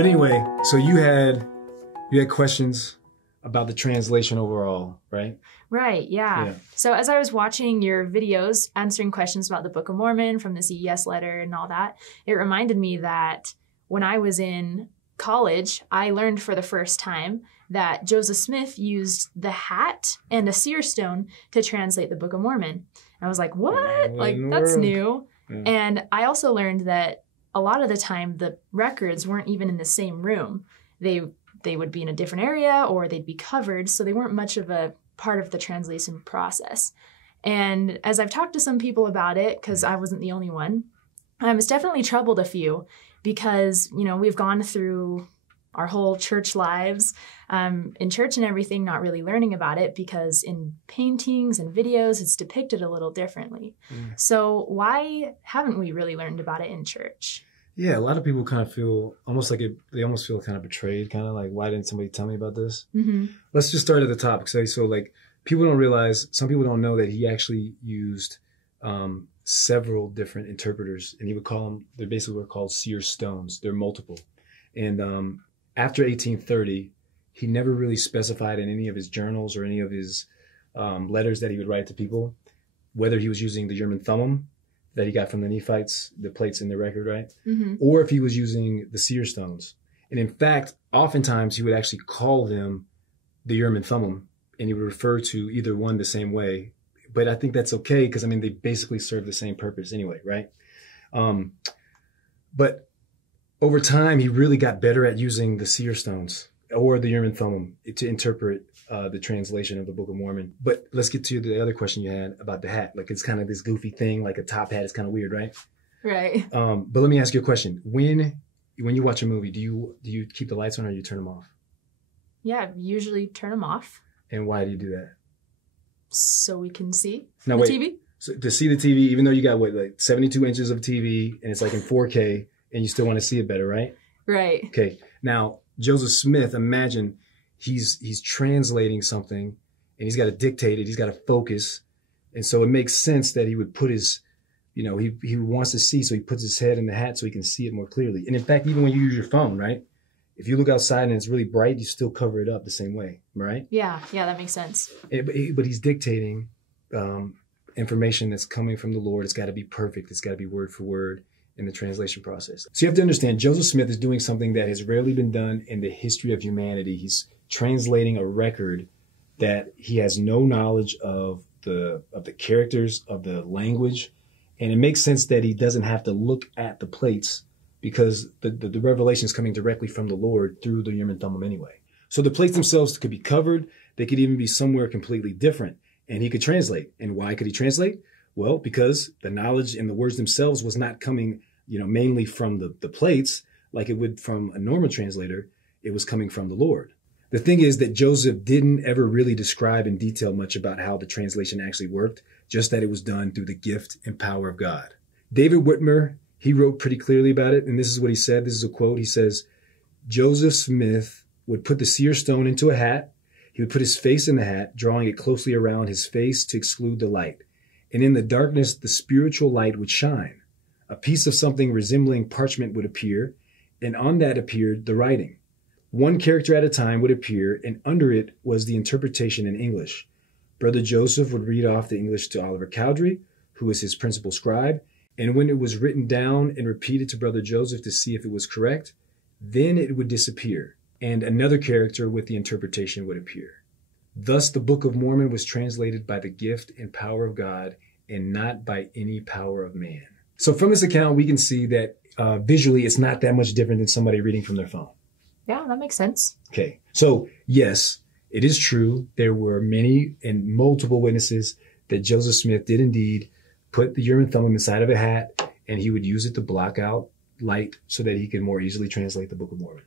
But anyway, so you had questions about the translation overall, right? Right, yeah. So as I was watching your videos answering questions about the Book of Mormon from the CES letter and all that, it reminded me that when I was in college, I learned for the first time that Joseph Smith used the hat and a seer stone to translate the Book of Mormon. And I was like, what? Like, that's new. Yeah. And I also learned that a lot of the time the records weren't even in the same room. They would be in a different area or they'd be covered, so they weren't much of a part of the translation process. And as I've talked to some people about it, because I wasn't the only one, it's definitely troubled a few because, you know, we've gone through our whole church lives in church and everything, not really learning about it because in paintings and videos, it's depicted a little differently. So why haven't we really learned about it in church? Yeah, a lot of people kind of feel almost like they almost feel kind of betrayed, kind of like, why didn't somebody tell me about this? Let's just start at the top. So like people don't realize, some people don't know that he actually used several different interpreters, and he would call them, they basically were called seer stones. They're multiple. And after 1830, he never really specified in any of his journals or any of his letters that he would write to people, whether he was using the Urim and Thummim that he got from the Nephites, the plates in the record, right? Or if he was using the seer stones. And in fact, oftentimes he would actually call them the Urim and Thummim, and he would refer to either one the same way. But I think that's okay because, I mean, they basically serve the same purpose anyway, right? But over time, he really got better at using the seer stones or the Urim and Thummim to interpret the translation of the Book of Mormon. But let's get to the other question you had about the hat. Like, it's kind of this goofy thing, like a top hat is kind of weird, right? Right. But let me ask you a question. When you watch a movie, do you keep the lights on or do you turn them off? Yeah, usually turn them off. And why do you do that? So we can see the TV? So to see the TV, even though you got, what, like 72 inches of TV and it's like in 4K and you still want to see it better, right? Right. Okay. Now, Joseph Smith, imagine he's translating something and he's got to dictate it. He's got to focus. And so it makes sense that he would put his, you know, he wants to see, so he puts his head in the hat so he can see it more clearly. And in fact, even when you use your phone, right? If you look outside and it's really bright, you still cover it up the same way, right? Yeah, that makes sense. But he's dictating information that's coming from the Lord. It's got to be perfect. It's got to be word for word in the translation process. So you have to understand, Joseph Smith is doing something that has rarely been done in the history of humanity. He's translating a record that he has no knowledge of the characters, of the language. And it makes sense that he doesn't have to look at the plates because the revelation is coming directly from the Lord through the Urim and Thummim anyway. So the plates themselves could be covered. They could even be somewhere completely different. And he could translate. And why could he translate? Well, because the knowledge and the words themselves was not coming, you know, mainly from the plates like it would from a normal translator. It was coming from the Lord. The thing is that Joseph didn't ever really describe in detail much about how the translation actually worked, just that it was done through the gift and power of God. David Whitmer, he wrote pretty clearly about it, and this is what he said. This is a quote. He says, Joseph Smith would put the seer stone into a hat. He would put his face in the hat, drawing it closely around his face to exclude the light. And in the darkness, the spiritual light would shine. A piece of something resembling parchment would appear, and on that appeared the writing. One character at a time would appear, and under it was the interpretation in English. Brother Joseph would read off the English to Oliver Cowdery, who was his principal scribe, and when it was written down and repeated to Brother Joseph to see if it was correct, then it would disappear, and another character with the interpretation would appear. Thus the Book of Mormon was translated by the gift and power of God, and not by any power of man. So from this account, we can see that visually it's not that much different than somebody reading from their phone. Yeah, that makes sense. Okay, so yes, it is true. There were many and multiple witnesses that Joseph Smith did indeed put the Urim and Thummim inside of a hat, and he would use it to block out light so that he could more easily translate the Book of Mormon.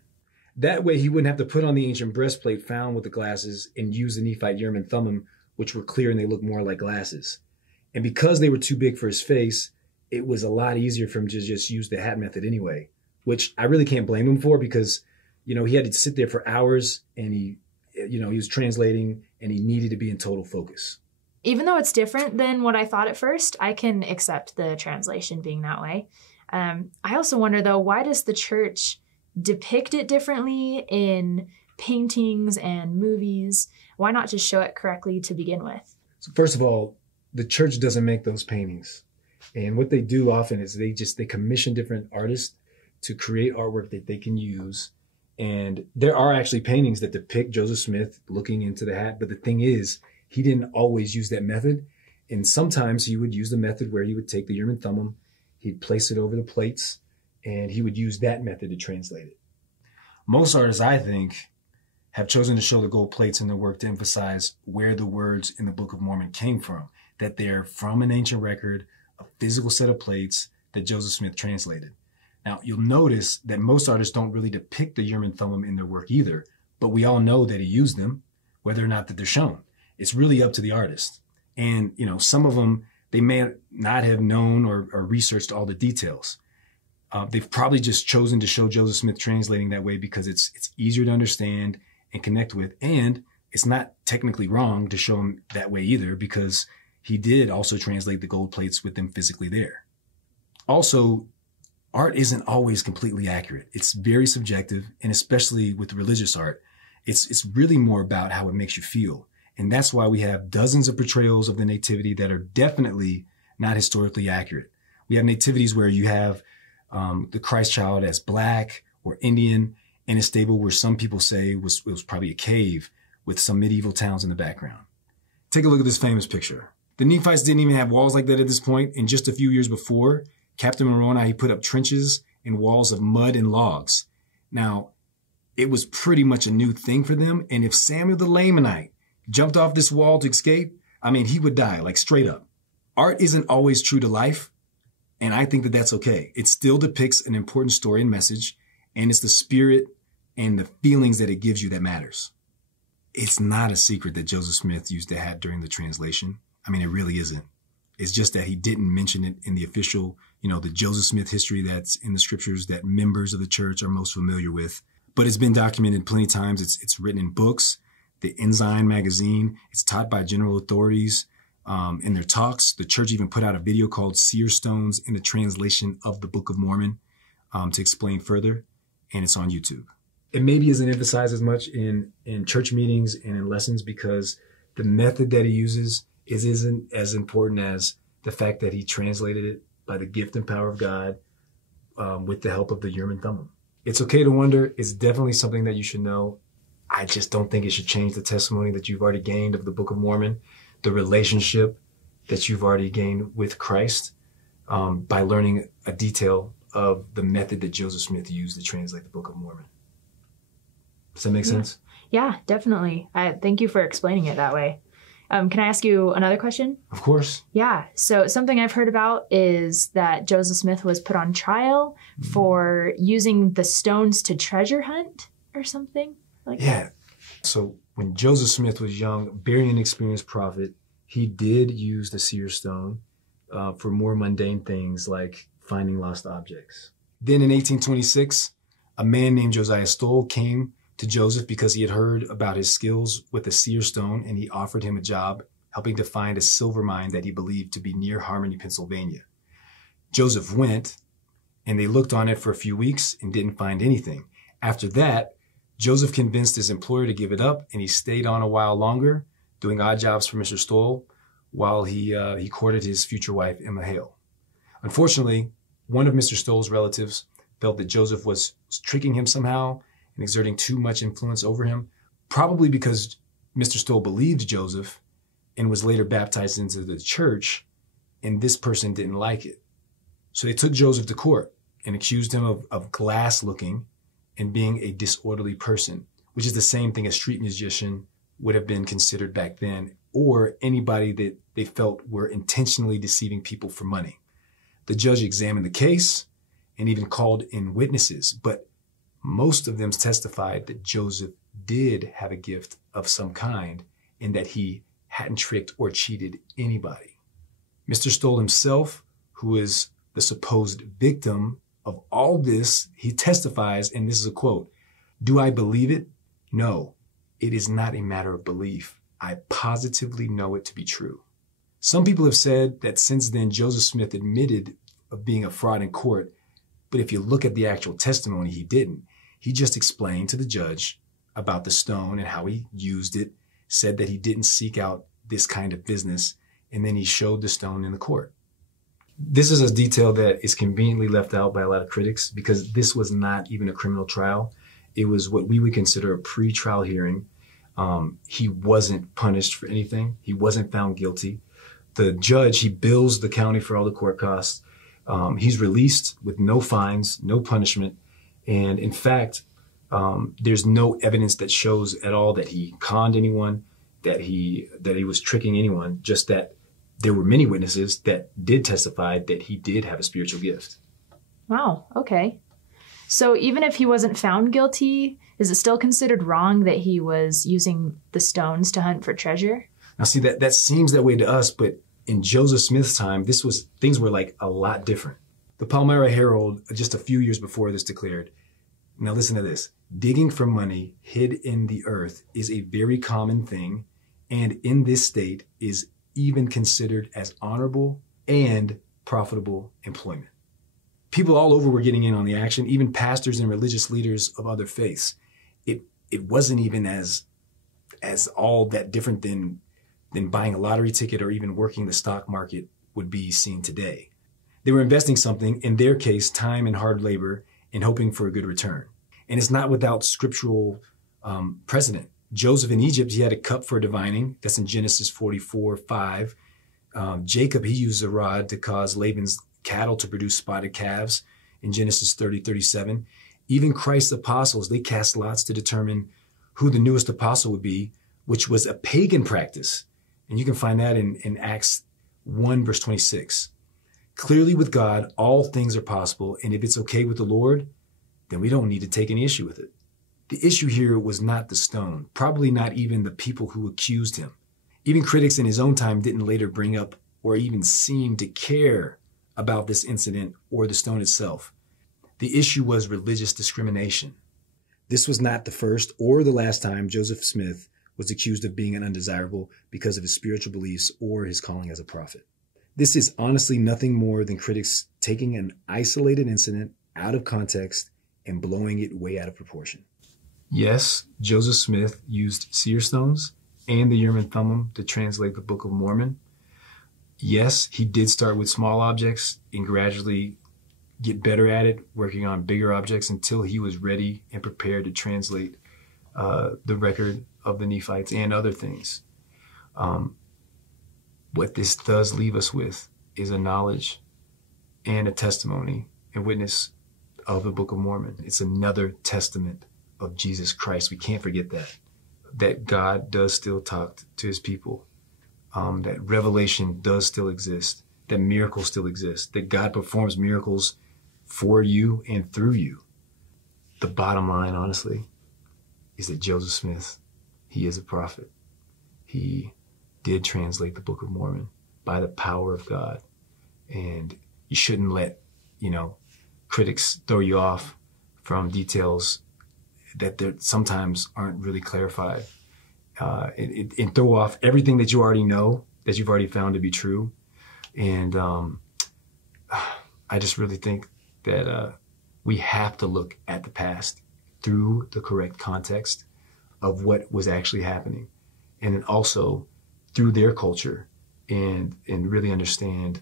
That way, he wouldn't have to put on the ancient breastplate found with the glasses and use the Nephite Urim and Thummim, which were clear and they looked more like glasses. And because they were too big for his face, it was a lot easier for him to just use the hat method anyway, which I really can't blame him for because, you know, he had to sit there for hours and he was translating and he needed to be in total focus. Even though it's different than what I thought at first, I can accept the translation being that way. I also wonder, though, why does the church depict it differently in paintings and movies? Why not just show it correctly to begin with? So first of all, the church doesn't make those paintings. And what they do often is they commission different artists to create artwork that they can use. And there are actually paintings that depict Joseph Smith looking into the hat. But the thing is, he didn't always use that method. And sometimes he would use the method where he would take the Urim and Thummim, he'd place it over the plates, and he would use that method to translate it. Most artists, I think, have chosen to show the gold plates in their work to emphasize where the words in the Book of Mormon came from, that they're from an ancient record, a physical set of plates that Joseph Smith translated. Now, you'll notice that most artists don't really depict the Urim and Thummim in their work either, but we all know that he used them, whether or not that they're shown. It's really up to the artist. And, some of them, they may not have known or researched all the details. They've probably just chosen to show Joseph Smith translating that way because it's easier to understand and connect with. And it's not technically wrong to show him that way either, because he did also translate the gold plates with them physically there. Also, art isn't always completely accurate. It's very subjective, and especially with religious art, it's really more about how it makes you feel. And that's why we have dozens of portrayals of the nativity that are definitely not historically accurate. We have nativities where you have the Christ child as Black or Indian in a stable where some people say it was probably a cave with some medieval towns in the background. Take a look at this famous picture. The Nephites didn't even have walls like that at this point, and just a few years before, Captain Moroni, he put up trenches and walls of mud and logs. Now, it was pretty much a new thing for them, and if Samuel the Lamanite jumped off this wall to escape, he would die, like straight up. Art isn't always true to life, and I think that that's okay. It still depicts an important story and message, and it's the spirit and the feelings that it gives you that matters. It's not a secret that Joseph Smith used the hat during the translation. It really isn't. It's just that he didn't mention it in the official, the Joseph Smith history that's in the scriptures that members of the church are most familiar with. But it's been documented plenty of times. It's written in books, the Ensign magazine. It's taught by general authorities in their talks. The church even put out a video called Seer Stones in the translation of the Book of Mormon to explain further. And it's on YouTube. It maybe isn't emphasized as much in church meetings and in lessons because the method that he uses isn't as important as the fact that he translated it by the gift and power of God with the help of the Urim and Thummim. It's okay to wonder. It's definitely something that you should know. I just don't think it should change the testimony that you've already gained of the Book of Mormon, the relationship that you've already gained with Christ by learning a detail of the method that Joseph Smith used to translate the Book of Mormon. Does that make sense? Yeah, definitely. Thank you for explaining it that way. Can I ask you another question? Of course. Yeah. So something I've heard about is that Joseph Smith was put on trial for using the stones to treasure hunt or something like that. Yeah. So when Joseph Smith was young, very inexperienced prophet, he did use the seer stone for more mundane things like finding lost objects. Then in 1826, a man named Josiah Stoll came to Joseph because he had heard about his skills with the seer stone, and he offered him a job helping to find a silver mine that he believed to be near Harmony, Pennsylvania. Joseph went, and they looked on it for a few weeks and didn't find anything. After that, Joseph convinced his employer to give it up, and he stayed on a while longer, doing odd jobs for Mr. Stoll while he courted his future wife, Emma Hale. Unfortunately, one of Mr. Stoll's relatives felt that Joseph was tricking him somehow and exerting too much influence over him, probably because Mr. Stoll believed Joseph and was later baptized into the church, and this person didn't like it. So they took Joseph to court and accused him of glass-looking and being a disorderly person, which is the same thing a street musician would have been considered back then, or anybody that they felt were intentionally deceiving people for money. The judge examined the case and even called in witnesses, but most of them testified that Joseph did have a gift of some kind and that he hadn't tricked or cheated anybody. Mr. Stoll himself, who is the supposed victim of all this, he testifies, and this is a quote, "Do I believe it? No, it is not a matter of belief. I positively know it to be true." Some people have said that since then, Joseph Smith admitted of being a fraud in court, but if you look at the actual testimony, he didn't. He just explained to the judge about the stone and how he used it, said that he didn't seek out this kind of business, and then he showed the stone in the court. This is a detail that is conveniently left out by a lot of critics because this was not even a criminal trial. It was what we would consider a pre-trial hearing. He wasn't punished for anything. He wasn't found guilty. The judge, he bills the county for all the court costs. He's released with no fines, no punishment. And in fact, there's no evidence that shows at all that he conned anyone, that he was tricking anyone, just that there were many witnesses that did testify that he did have a spiritual gift. Wow. Okay. So even if he wasn't found guilty, is it still considered wrong that he was using the stones to hunt for treasure? Now, see, that seems that way to us, but in Joseph Smith's time, things were like a lot different. The Palmyra Herald, just a few years before this, declared, now listen to this, digging for money hid in the earth is a very common thing, and in this state is even considered as honorable and profitable employment. People all over were getting in on the action, even pastors and religious leaders of other faiths. It wasn't even as all that different than buying a lottery ticket or even working the stock market would be seen today. They were investing something, in their case, time and hard labor, and hoping for a good return. And it's not without scriptural precedent. Joseph in Egypt, he had a cup for divining. That's in Genesis 44:5. Jacob, he used a rod to cause Laban's cattle to produce spotted calves in Genesis 30:37. Even Christ's apostles, they cast lots to determine who the newest apostle would be, which was a pagan practice. And you can find that in Acts 1, verse 26. Clearly with God, all things are possible. And if it's okay with the Lord, then we don't need to take any issue with it. The issue here was not the stone, probably not even the people who accused him. Even critics in his own time didn't later bring up or even seem to care about this incident or the stone itself. The issue was religious discrimination. This was not the first or the last time Joseph Smith was accused of being an undesirable because of his spiritual beliefs or his calling as a prophet. This is honestly nothing more than critics taking an isolated incident out of context and blowing it way out of proportion. Yes, Joseph Smith used seer stones and the Urim and Thummim to translate the Book of Mormon. Yes, he did start with small objects and gradually get better at it, working on bigger objects until he was ready and prepared to translate the record of the Nephites and other things. What this does leave us with is a knowledge and a testimony and witness of the Book of Mormon. It's another testament of Jesus Christ. We can't forget that God does still talk to his people, that revelation does still exist, that miracles still exist, that God performs miracles for you and through you. The bottom line, honestly, is that Joseph Smith, he is a prophet. He did translate the Book of Mormon by the power of God. And you shouldn't let, critics throw you off from details that sometimes aren't really clarified. And throw off everything that you already know, that you've already found to be true. And I just really think that we have to look at the past through the correct context of what was actually happening. And then also through their culture and really understand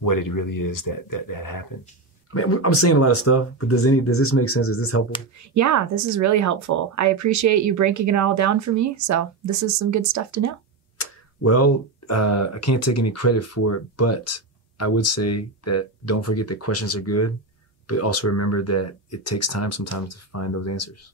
what it really is that happened. I mean, I'm saying a lot of stuff, but does this make sense? Is this helpful? Yeah, this is really helpful. I appreciate you breaking it all down for me. So this is some good stuff to know. Well, I can't take any credit for it, but I would say that don't forget that questions are good, but also remember that it takes time sometimes to find those answers.